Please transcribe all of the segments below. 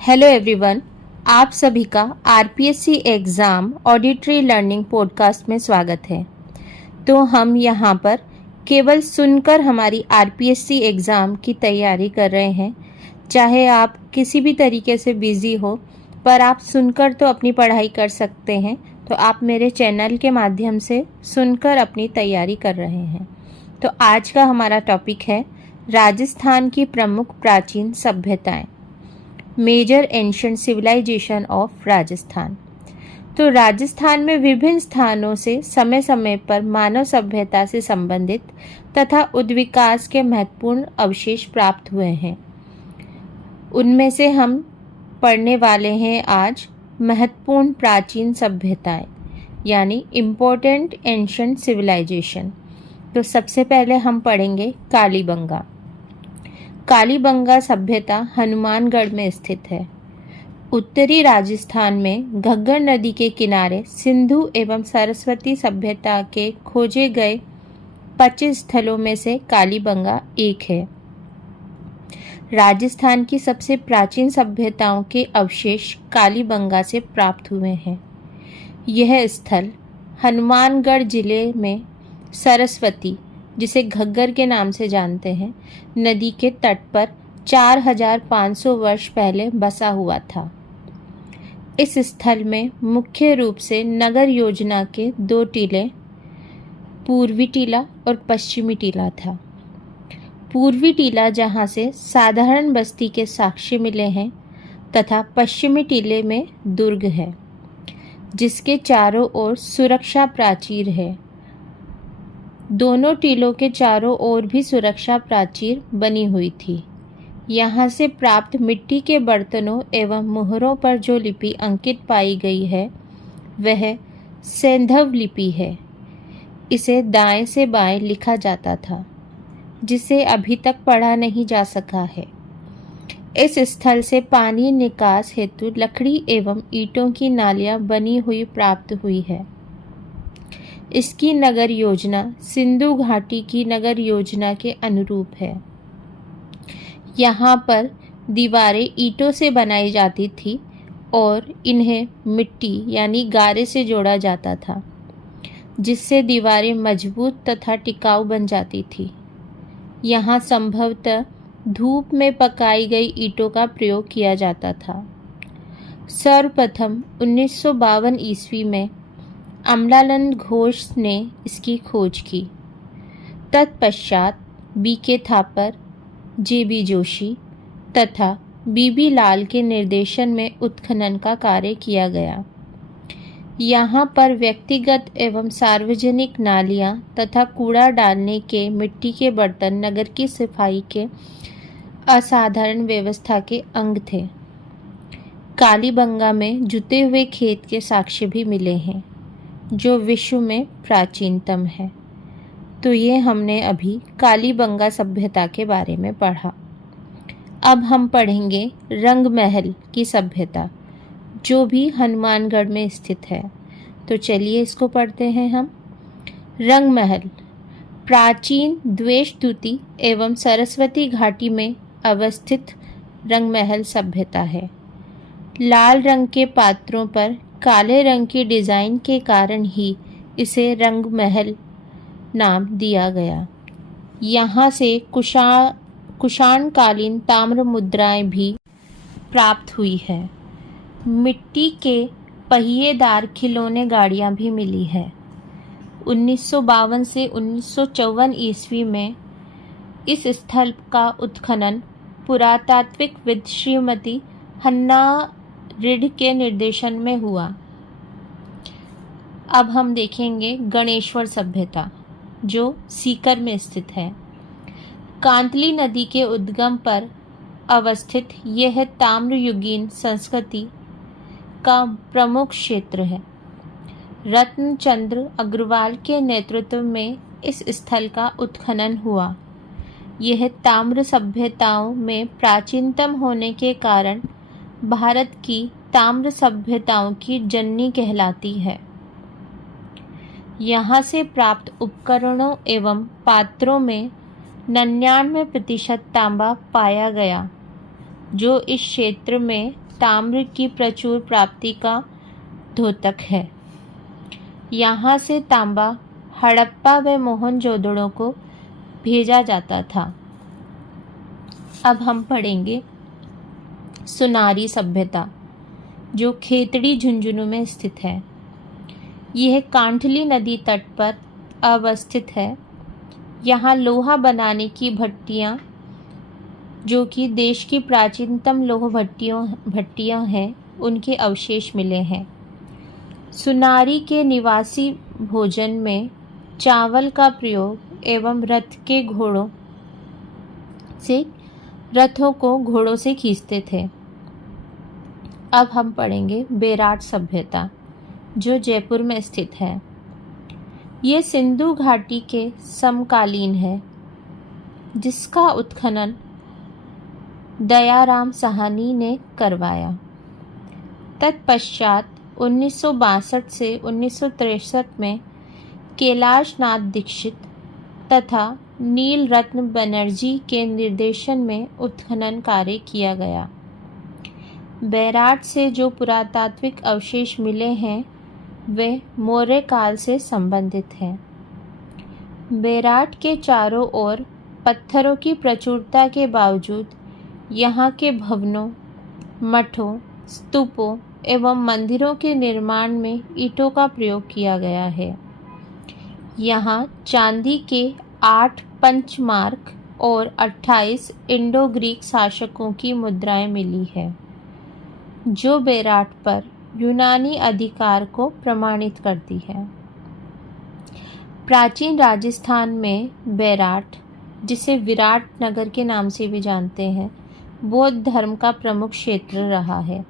Hello everyone, आप सभी का RPSC exam auditory learning podcast में स्वागत है। तो हम यहाँ पर केवल सुनकर हमारी आरपीएससी एग्ज़ाम की तैयारी कर रहे हैं। चाहे आप किसी भी तरीके से बिज़ी हो, पर आप सुनकर तो अपनी पढ़ाई कर सकते हैं। तो आप मेरे चैनल के माध्यम से सुनकर अपनी तैयारी कर रहे हैं। तो आज का हमारा टॉपिक है राजस्थान की प्रमुख प्राचीन सभ्यताएं, major ancient civilisation of Rajasthan. तो राजस्थान में विभिन्न स्थानों से समय समय पर मानव सभ्यता से संबंधित तथा उद्विकास के महत्वपूर्ण अवशेष प्राप्त हुए हैं। उनमें से हम पढ़ने वाले हैं आज महत्वपूर्ण प्राचीन सभ्यताएं, यानी इम्पोर्टेंट एंशिएंट सिविलाइजेशन। तो सबसे पहले हम पढ़ेंगे कालीबंगा। कालीबंगा सभ्यता हनुमानगढ़ में स्थित है। उत्तरी राजस्थान में घग्गर नदी के किनारे सिंधु एवं सरस्वती सभ्यता के खोजे गए 25 स्थलों में से कालीबंगा एक है। राजस्थान की सबसे प्राचीन सभ्यताओं के अवशेष कालीबंगा से प्राप्त हुए हैं। यह स्थल हनुमानगढ़ जिले में सरस्वती, जिसे घग्गर के नाम से जानते हैं, नदी के तट पर 4500 वर्ष पहले बसा हुआ था। इस स्थल में मुख्य रूप से नगर योजना के 2 टीले, पूर्वी टीला और पश्चिमी टीला था। पूर्वी टीला जहाँ से साधारण बस्ती के साक्ष्य मिले हैं, तथा पश्चिमी टीले में दुर्ग है, जिसके चारों ओर सुरक्षा प्राचीर है। दोनों टीलों के चारों ओर भी सुरक्षा प्राचीर बनी हुई थी। यहाँ से प्राप्त मिट्टी के बर्तनों एवं मुहरों पर जो लिपि अंकित पाई गई है, वह सैंधव लिपि है। इसे दाएं से बाएं लिखा जाता था, जिसे अभी तक पढ़ा नहीं जा सका है। इस स्थल से पानी निकास हेतु लकड़ी एवं ईंटों की नालियां बनी हुई प्राप्त हुई है। इसकी नगर योजना सिंधु घाटी की नगर योजना के अनुरूप है। यहाँ पर दीवारें ईंटों से बनाई जाती थी और इन्हें मिट्टी यानी गारे से जोड़ा जाता था, जिससे दीवारें मजबूत तथा टिकाऊ बन जाती थी। यहाँ संभवतः धूप में पकाई गई ईंटों का प्रयोग किया जाता था। सर्वप्रथम 1952 ईस्वी में अमलानंद घोष ने इसकी खोज की। तत्पश्चात बीके थापर, जेबी जोशी तथा बीबी लाल के निर्देशन में उत्खनन का कार्य किया गया। यहाँ पर व्यक्तिगत एवं सार्वजनिक नालियाँ तथा कूड़ा डालने के मिट्टी के बर्तन नगर की सफाई के असाधारण व्यवस्था के अंग थे। कालीबंगा में जुते हुए खेत के साक्ष्य भी मिले हैं, जो विश्व में प्राचीनतम है। तो ये हमने अभी कालीबंगा सभ्यता के बारे में पढ़ा। अब हम पढ़ेंगे रंगमहल की सभ्यता, जो भी हनुमानगढ़ में स्थित है। तो चलिए इसको पढ़ते हैं हम। रंगमहल प्राचीन द्वेषदूती एवं सरस्वती घाटी में अवस्थित रंगमहल सभ्यता है। लाल रंग के पात्रों पर काले रंग की डिज़ाइन के कारण ही इसे रंगमहल नाम दिया गया। यहाँ से कुषाणकालीन ताम्र मुद्राएं भी प्राप्त हुई है। मिट्टी के पहिएदार खिलौने गाड़ियाँ भी मिली है। 1952 से 1954 ईस्वी में इस स्थल का उत्खनन पुरातात्विकविद श्रीमती हन्ना रिड के निर्देशन में हुआ। अब हम देखेंगे गणेश्वर सभ्यता, जो सीकर में स्थित है। कांतली नदी के उद्गम पर अवस्थित यह ताम्रयुगीन संस्कृति का प्रमुख क्षेत्र है। रत्नचंद्र अग्रवाल के नेतृत्व में इस स्थल का उत्खनन हुआ। यह ताम्र सभ्यताओं में प्राचीनतम होने के कारण भारत की ताम्र सभ्यताओं की जननी कहलाती है। यहाँ से प्राप्त उपकरणों एवं पात्रों में 99% तांबा पाया गया, जो इस क्षेत्र में ताम्र की प्रचुर प्राप्ति का द्योतक है। यहाँ से तांबा हड़प्पा व मोहनजोदड़ो को भेजा जाता था। अब हम पढ़ेंगे सुनारी सभ्यता, जो खेतड़ी झुंझुनू में स्थित है। यह कांठली नदी तट पर अवस्थित है। यहाँ लोहा बनाने की भट्टियाँ, जो कि देश की प्राचीनतम लोह भट्टियाँ हैं, उनके अवशेष मिले हैं। सुनारी के निवासी भोजन में चावल का प्रयोग एवं रथों को घोड़ों से खींचते थे। अब हम पढ़ेंगे बेराट सभ्यता, जो जयपुर में स्थित है। ये सिंधु घाटी के समकालीन है, जिसका उत्खनन दयाराम साहनी ने करवाया। तत्पश्चात 1962 से 1963 में कैलाश नाथ दीक्षित तथा नील रत्न बनर्जी के निर्देशन में उत्खनन कार्य किया गया। बैराट से जो पुरातात्विक अवशेष मिले हैं वे मौर्य काल से संबंधित हैं। बैराट के चारों ओर पत्थरों की प्रचुरता के बावजूद यहाँ के भवनों, मठों, स्तूपों एवं मंदिरों के निर्माण में ईंटों का प्रयोग किया गया है। यहाँ चांदी के 8 पंचमार्क और 28 इंडो ग्रीक शासकों की मुद्राएं मिली है, जो बैराट पर यूनानी अधिकार को प्रमाणित करती है। प्राचीन राजस्थान में बैराट, जिसे विराट नगर के नाम से भी जानते हैं, बौद्ध धर्म का प्रमुख क्षेत्र रहा है।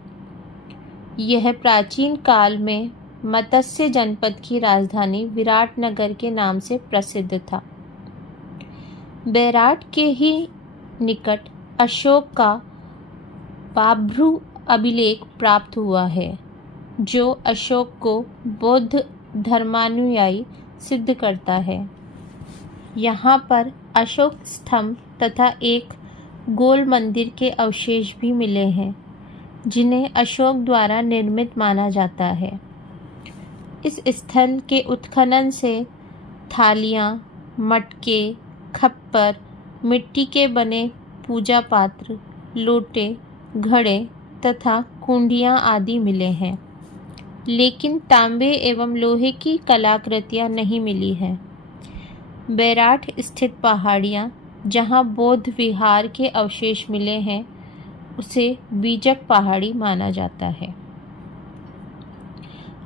यह प्राचीन काल में मत्स्य जनपद की राजधानी विराटनगर के नाम से प्रसिद्ध था। बैराट के ही निकट अशोक का बाभ्रू अभिलेख प्राप्त हुआ है, जो अशोक को बौद्ध धर्मानुयायी सिद्ध करता है। यहाँ पर अशोक स्तंभ तथा एक गोल मंदिर के अवशेष भी मिले हैं, जिन्हें अशोक द्वारा निर्मित माना जाता है। इस स्थल के उत्खनन से थालियाँ, मटके, खप्पर, मिट्टी के बने पूजा पात्र, लोटे, घड़े तथा कुंडियाँ आदि मिले हैं, लेकिन तांबे एवं लोहे की कलाकृतियाँ नहीं मिली हैं। बैराट स्थित पहाड़ियाँ, जहाँ बौद्ध विहार के अवशेष मिले हैं, उसे बीजक पहाड़ी माना जाता है।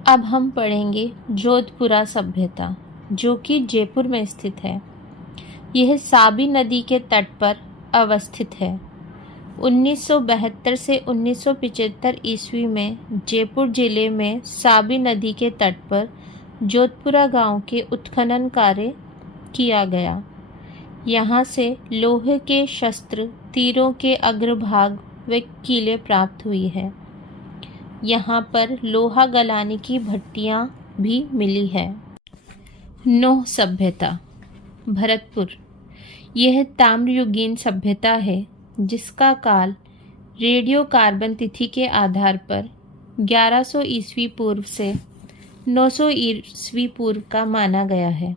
अब हम पढ़ेंगे जोधपुरा सभ्यता, जो कि जयपुर में स्थित है। यह साबी नदी के तट पर अवस्थित है। 1972 से 1975 ईस्वी में जयपुर जिले में साबी नदी के तट पर जोधपुरा गांव के उत्खनन कार्य किया गया। यहाँ से लोहे के शस्त्र, तीरों के अग्रभाग व कीलें प्राप्त हुई है। यहाँ पर लोहा गलाने की भट्टियाँ भी मिली है। नोह सभ्यता, भरतपुर। यह ताम्रयुगीन सभ्यता है, जिसका काल रेडियो कार्बन तिथि के आधार पर 1100 ईस्वी पूर्व से 900 ईस्वी पूर्व का माना गया है।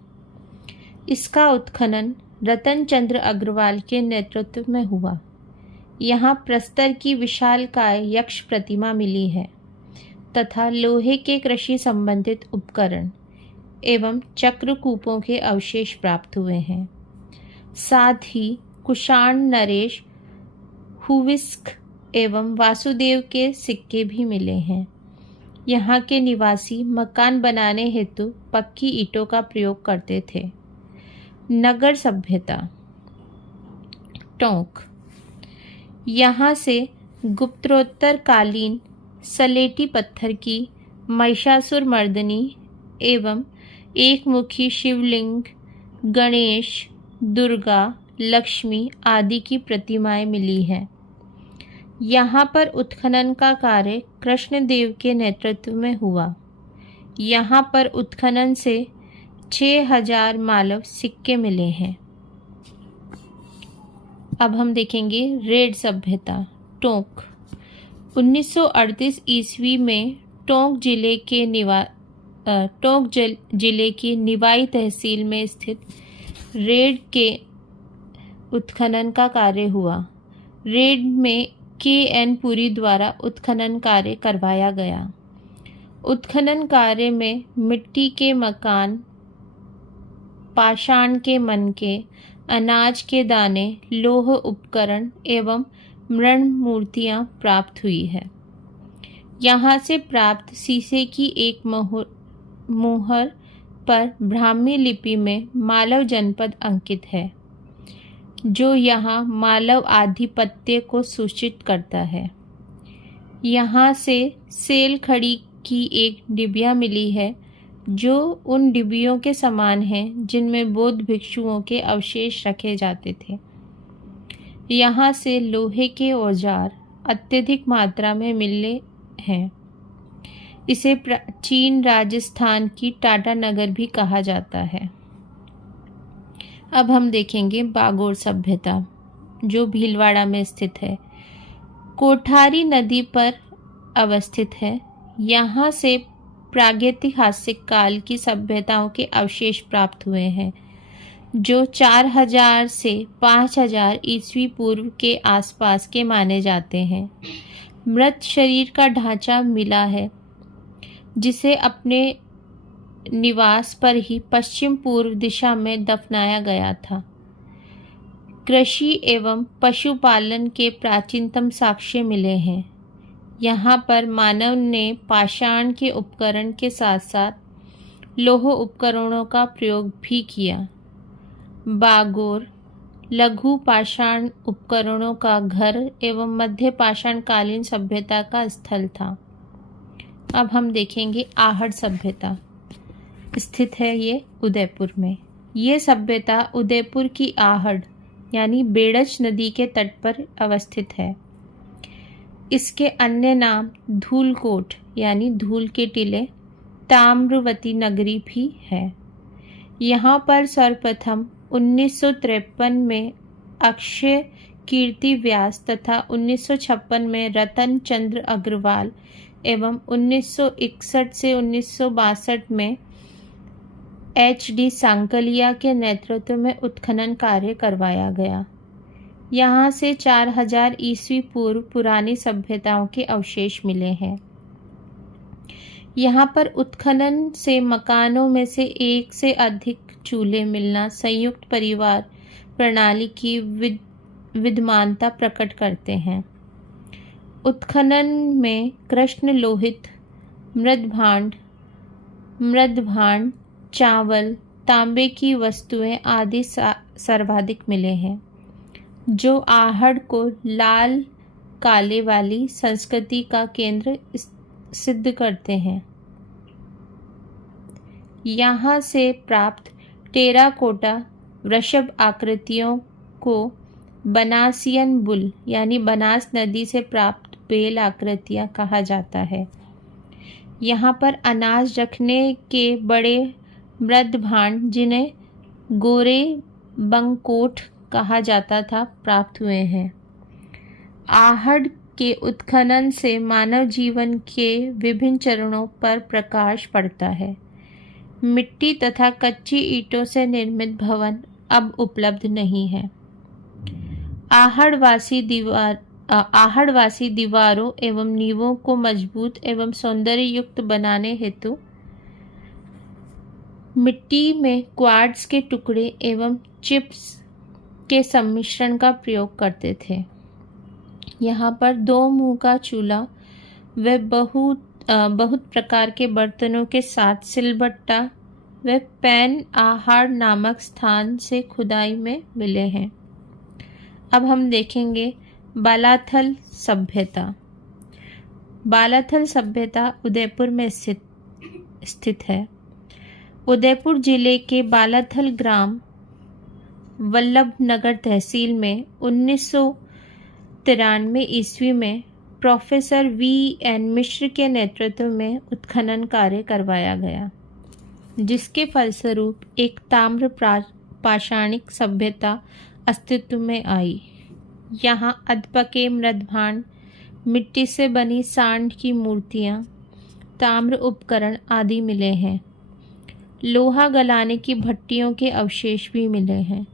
इसका उत्खनन रतन चंद्र अग्रवाल के नेतृत्व में हुआ। यहाँ प्रस्तर की विशालकाय यक्ष प्रतिमा मिली है तथा लोहे के कृषि संबंधित उपकरण एवं चक्रकूपों के अवशेष प्राप्त हुए हैं। साथ ही कुषाण नरेश, हुविस्क एवं वासुदेव के सिक्के भी मिले हैं। यहाँ के निवासी मकान बनाने हेतु पक्की ईंटों का प्रयोग करते थे। नगर सभ्यता, टोंक। यहाँ से गुप्तोत्तर कालीन सलेटी पत्थर की महिषासुर मर्दनी एवं एक मुखी शिवलिंग, गणेश, दुर्गा, लक्ष्मी आदि की प्रतिमाएं मिली हैं। यहाँ पर उत्खनन का कार्य कृष्णदेव के नेतृत्व में हुआ। यहाँ पर उत्खनन से 6000 मालव सिक्के मिले हैं। अब हम देखेंगे रेड सभ्यता, टोंक। 1938 ईस्वी में टोंक जिले की निवाई तहसील में स्थित रेड के उत्खनन का कार्य हुआ। रेड में के.एन. पुरी द्वारा उत्खनन कार्य करवाया गया। उत्खनन कार्य में मिट्टी के मकान, पाषाण के मनके, अनाज के दाने, लोह उपकरण एवं मृण मूर्तियां प्राप्त हुई है। यहाँ से प्राप्त शीशे की एक मुहर पर ब्राह्मी लिपि में मालव जनपद अंकित है, जो यहाँ मालव आधिपत्य को सूचित करता है। यहाँ से सेल खड़ी की एक डिबिया मिली है, जो उन डिबियों के समान है जिनमें बौद्ध भिक्षुओं के अवशेष रखे जाते थे। यहाँ से लोहे के औजार अत्यधिक मात्रा में मिले हैं। इसे प्राचीन राजस्थान की टाटा नगर भी कहा जाता है। अब हम देखेंगे बागोर सभ्यता, जो भीलवाड़ा में स्थित है। कोठारी नदी पर अवस्थित है। यहाँ से प्रागैतिहासिक काल की सभ्यताओं के अवशेष प्राप्त हुए हैं, जो 4000 से 5000 ईस्वी पूर्व के आसपास के माने जाते हैं। मृत शरीर का ढांचा मिला है, जिसे अपने निवास पर ही पश्चिम पूर्व दिशा में दफनाया गया था। कृषि एवं पशुपालन के प्राचीनतम साक्ष्य मिले हैं। यहाँ पर मानव ने पाषाण के उपकरण के साथ साथ लोह उपकरणों का प्रयोग भी किया। बागोर लघु पाषाण उपकरणों का घर एवं मध्य पाषाण कालीन सभ्यता का स्थल था। अब हम देखेंगे आहड़ सभ्यता। स्थित है ये उदयपुर में। ये सभ्यता उदयपुर की आहड़ यानी बेड़च नदी के तट पर अवस्थित है। इसके अन्य नाम धूलकोट यानी धूल के टीले, ताम्रवती नगरी भी है। यहाँ पर सर्वप्रथम 1953 में अक्षय कीर्ति व्यास तथा 1956 में रतन चंद्र अग्रवाल एवं 1961 से 1962 में H.D. सांकलिया के नेतृत्व में उत्खनन कार्य करवाया गया। यहाँ से 4000 ईस्वी पूर्व पुरानी सभ्यताओं के अवशेष मिले हैं। यहाँ पर उत्खनन से मकानों में से एक से अधिक चूल्हे मिलना संयुक्त परिवार प्रणाली की विद्यमानता प्रकट करते हैं। उत्खनन में कृष्ण लोहित, मृदभांड, चावल, तांबे की वस्तुएं आदि सर्वाधिक मिले हैं, जो आहड़ को लाल काले वाली संस्कृति का केंद्र सिद्ध करते हैं। यहाँ से प्राप्त टेराकोटा वृषभ आकृतियों को बनासियन बुल यानी बनास नदी से प्राप्त बेल आकृतियाँ कहा जाता है। यहाँ पर अनाज रखने के बड़े मृदभांड, जिन्हें गोरे बंकोट कहा जाता था, प्राप्त हुए हैं। आहड़ के उत्खनन से मानव जीवन के विभिन्न चरणों पर प्रकाश पड़ता है। मिट्टी तथा कच्ची ईंटों से निर्मित भवन अब उपलब्ध नहीं है। आहड़वासी दीवारों एवं नींवों को मजबूत एवं सौंदर्य युक्त बनाने हेतु मिट्टी में क्वार्ट्ज के टुकड़े एवं चिप्स के सम्मिश्रण का प्रयोग करते थे। यहाँ पर 2 मुंह का चूल्हा व बहुत प्रकार के बर्तनों के साथ सिलबट्टा व पैन आहड़ नामक स्थान से खुदाई में मिले हैं। अब हम देखेंगे बालाथल सभ्यता। बालाथल सभ्यता उदयपुर में स्थित है। उदयपुर जिले के बालाथल ग्राम वल्लभनगर तहसील में 1993 ईस्वी में प्रोफेसर V.N. मिश्र के नेतृत्व में उत्खनन कार्य करवाया गया, जिसके फलस्वरूप एक ताम्र पाषाणिक सभ्यता अस्तित्व में आई। यहाँ अधपके मृदभांड, मिट्टी से बनी सांड की मूर्तियाँ, ताम्र उपकरण आदि मिले हैं। लोहा गलाने की भट्टियों के अवशेष भी मिले हैं।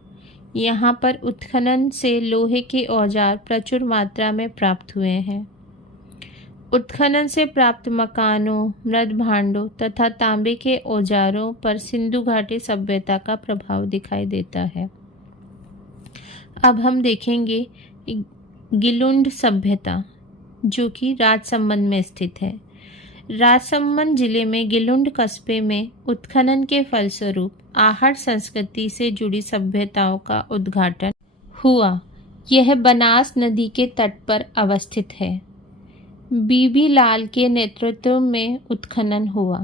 यहाँ पर उत्खनन से लोहे के औजार प्रचुर मात्रा में प्राप्त हुए हैं। उत्खनन से प्राप्त मकानों, मृद भांडों तथा तांबे के औजारों पर सिंधु घाटी सभ्यता का प्रभाव दिखाई देता है। अब हम देखेंगे गिलुंड सभ्यता, जो कि राजसमंद में स्थित है। राजसमंद जिले में गिलुंड कस्बे में उत्खनन के फलस्वरूप आहट संस्कृति से जुड़ी सभ्यताओं का उद्घाटन हुआ। यह बनास नदी के तट पर अवस्थित है। बीबी लाल के नेतृत्व में उत्खनन हुआ।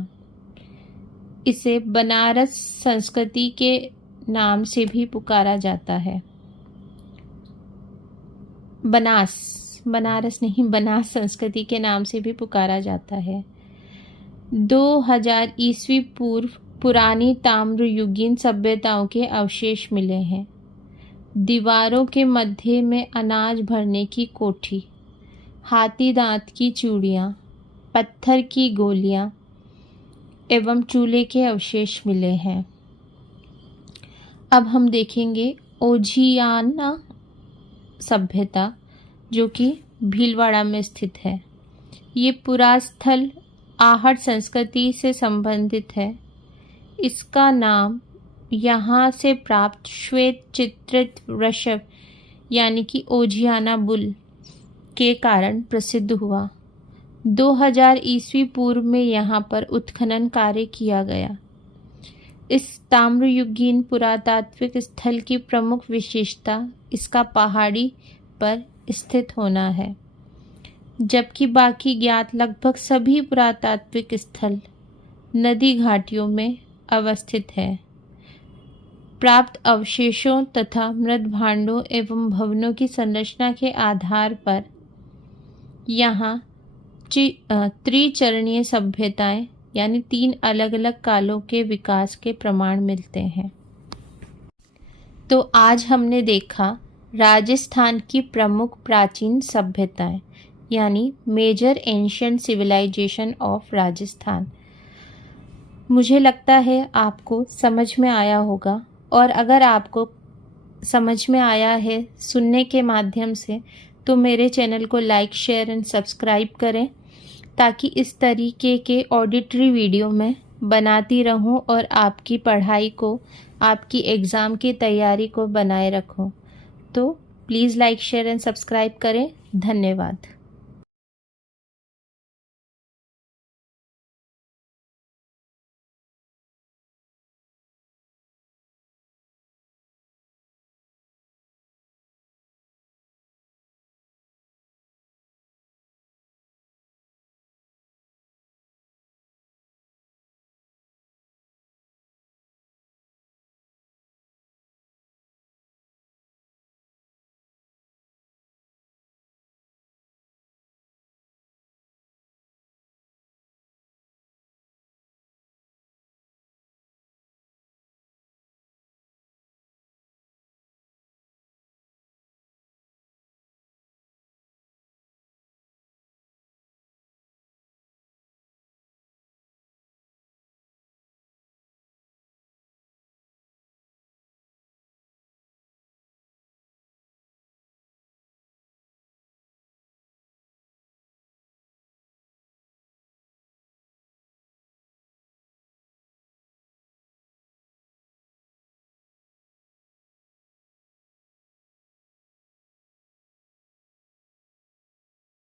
इसे बनारस संस्कृति के नाम से भी पुकारा जाता है। बनारस नहीं, बनास संस्कृति के नाम से भी पुकारा जाता है। 2000 ईस्वी पूर्व पुरानी ताम्रयुगीन सभ्यताओं के अवशेष मिले हैं। दीवारों के मध्य में अनाज भरने की कोठी, हाथी दांत की चूड़ियाँ, पत्थर की गोलियाँ एवं चूल्हे के अवशेष मिले हैं। अब हम देखेंगे ओझियाना सभ्यता, जो कि भीलवाड़ा में स्थित है। ये पुरास्थल आहट संस्कृति से संबंधित है। इसका नाम यहाँ से प्राप्त श्वेत चित्रित वृषभ यानी कि ओझियाना बुल के कारण प्रसिद्ध हुआ। 2000 ईस्वी पूर्व में यहाँ पर उत्खनन कार्य किया गया। इस ताम्रयुगीन पुरातात्विक स्थल की प्रमुख विशेषता इसका पहाड़ी पर स्थित होना है, जबकि बाकी ज्ञात लगभग सभी पुरातात्विक स्थल नदी घाटियों में अवस्थित है। प्राप्त अवशेषों तथा मृद भांडों एवं भवनों की संरचना के आधार पर यहाँ त्रिचरणीय सभ्यताएं यानी 3 अलग अलग कालों के विकास के प्रमाण मिलते हैं। तो आज हमने देखा राजस्थान की प्रमुख प्राचीन सभ्यताएं यानी major ancient civilisation of Rajasthan. मुझे लगता है आपको समझ में आया होगा, और अगर आपको समझ में आया है सुनने के माध्यम से, तो मेरे चैनल को लाइक, शेयर एंड सब्सक्राइब करें, ताकि इस तरीके के ऑडिटरी वीडियो मैं बनाती रहूं और आपकी पढ़ाई को, आपकी एग्ज़ाम की तैयारी को बनाए रखूं। तो please like, share and subscribe करें। धन्यवाद।